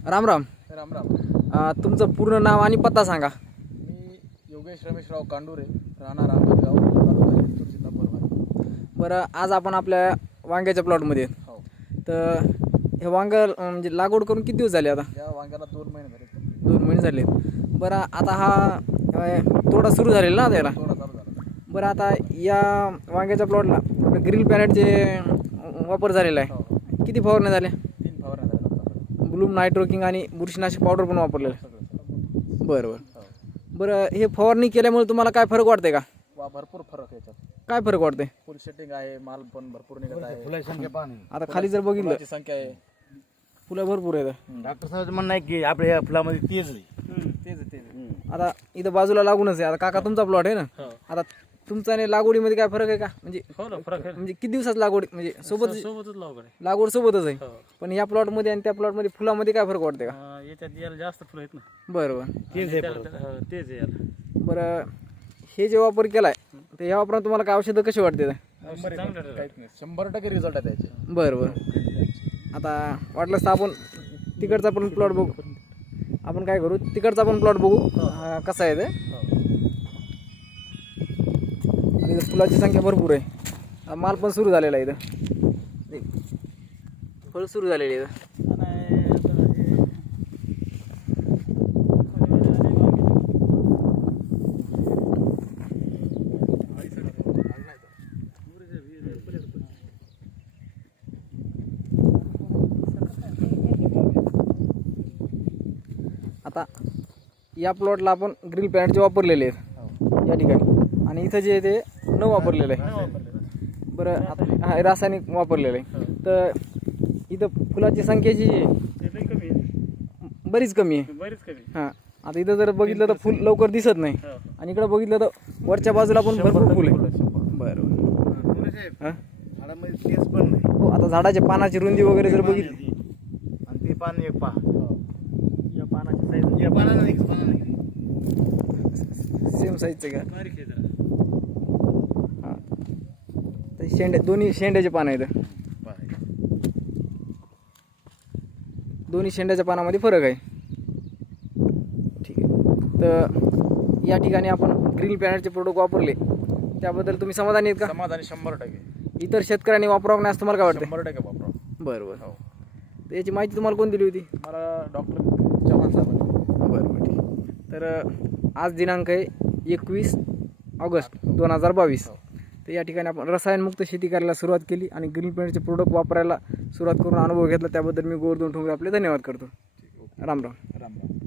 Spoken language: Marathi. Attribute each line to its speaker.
Speaker 1: राम राम.
Speaker 2: राम राम.
Speaker 1: तुमचं पूर्ण नाव आणि पत्ता सांगा.
Speaker 2: मी योगेश रमेशराव कांडुरे, राहणार अहमदगाव, तालुका जिंतूर, जिल्हा परभणी.
Speaker 1: बरं, आज आपण आपल्या वांग्याच्या प्लॉटमध्ये आहेत.
Speaker 2: हो.
Speaker 1: तर हे वांग म्हणजे लागवड करून किती दिवस झाले आता?
Speaker 2: या वांग्याला 2 महिने झाले.
Speaker 1: 2 महिने झाले. बरं, आता हा तोडा सुरू झालेला ना त्याला?
Speaker 2: थोडा चालू झाला.
Speaker 1: बरं, आता या वांग्याच्या प्लॉटला ग्रिल पॅनेटचे वापर झालेला आहे.
Speaker 2: हो.
Speaker 1: किती फवारण्या झाल्या?
Speaker 2: 3 फवारण्या झाल्या.
Speaker 1: ब्लूम, नायट्रोकिंग आणि बुरशीनाशक पावडर पण वापरलेलं आहे.
Speaker 2: सगळं.
Speaker 1: बरं बरं.
Speaker 2: हो.
Speaker 1: बरं, हे फवारणी केल्यामुळे तुम्हाला काय फरक वाटते का?
Speaker 2: भरपूर फरक आहे याच्यात.
Speaker 1: काय फरक वाटते?
Speaker 2: फुल सेटिंग आहे, माल पण भरपूर निघत आहे.
Speaker 1: आता खाली जर बघितलं
Speaker 2: फुलाची संख्या आहे.
Speaker 1: फुलं भरपूर आहेत.
Speaker 3: डॉक्टर साहेब म्हणणं आहे की आपल्या या फुलामध्ये तेज आहे.
Speaker 2: तेच
Speaker 1: आता इथं बाजूला लागूनच आहे. आता काका तुमचा प्लॉट आहे ना? आता तुमचा आणि लागवडीमध्ये काय फरक आहे का? म्हणजे
Speaker 4: फरक आहे.
Speaker 1: म्हणजे किती दिवसात लागवड म्हणजे सोबतच
Speaker 4: लागवड आहे.
Speaker 1: लागवड सोबतच आहे.
Speaker 4: हो.
Speaker 1: पण या प्लॉटमध्ये आणि त्या प्लॉटमध्ये फुलामध्ये काय फरक वाटते का?
Speaker 4: याच्यात याला जास्त फुलं आहेत ना.
Speaker 1: बरं बरं.
Speaker 3: तेज आहे
Speaker 4: तेज आहे याला.
Speaker 1: बरं, हे जे वापर केलाय तर या वापरात तुम्हाला काय औषधं कशी वाटते?
Speaker 4: चांगलं आहे.
Speaker 2: काहीच नाही. 100% रिझल्ट आहे त्याचे.
Speaker 1: बरं बरं. आता वाटलंच तर आपण तिकडचा पण प्लॉट बघू. आपण काय करू, तिकडचा पण प्लॉट बघू कसा आहे ते. आणि इथं फुलाची संख्या भरपूर आहे. माल पण सुरू झालेला आहे इथं. फळ सुरू झालेली आहे इथं. आता या प्लॉटला आपण ग्रिल पॅनेटचे वापरलेले आहेत या ठिकाणी, आणि इथं जे आहे ते न वापरलेलं आहे. बरं, आता हा रासायनिक वापरलेलं आहे. तर इथं फुलाची संख्या जी आहे
Speaker 4: कमी आहे.
Speaker 1: बरीच कमी आहे.
Speaker 4: बरीच कमी.
Speaker 1: हां, आता इथं जर बघितलं तर फुल लवकर दिसत नाही, आणि इकडं बघितलं तर वरच्या बाजूला पण भरपूर फुल आहे. बरं. हां,
Speaker 3: झाडामध्ये तेज पण नाही.
Speaker 1: हो. आता झाडाच्या पानाची रुंदी वगैरे जर बघितली,
Speaker 3: आणि ते पान एक पहा.
Speaker 1: या पानाची साईज
Speaker 3: या पानाला एक पानाला एक.
Speaker 1: सेम साईजचं का?
Speaker 4: बारीक आहे जरा.
Speaker 1: हां, तर दोन्ही शेंड्याचे पानं आहेत. दोन्ही शेंड्याच्या पानामध्ये फरक आहे. ठीक आहे. तर या ठिकाणी आपण ग्रिल पॅनेटचे प्रोडक्ट वापरले, त्याबद्दल तुम्ही समाधानी आहेत का?
Speaker 2: समाधानी 100%.
Speaker 1: इतर शेतकऱ्यांनी वापरावं नाही असं तुम्हाला काय वाटतं?
Speaker 2: 100% वापरा.
Speaker 1: बरं बरं.
Speaker 2: हो.
Speaker 1: तर याची माहिती तुम्हाला कोण दिली होती?
Speaker 2: मला डॉक्टर चव्हाण साहेबांनी.
Speaker 1: बरं बरं, ठीक. तर आज दिनांक आहे 21 ऑगस्ट 2022. तर या ठिकाणी आपण रसायनमुक्त शेती करायला सुरुवात केली आणि ग्रीन पॅनेटचे प्रोडक्ट वापरायला सुरुवात करून अनुभव घेतला. त्याबद्दल मी गोवर्धन ठोंबरे आपले धन्यवाद करतो. राम राम.
Speaker 2: राम राम.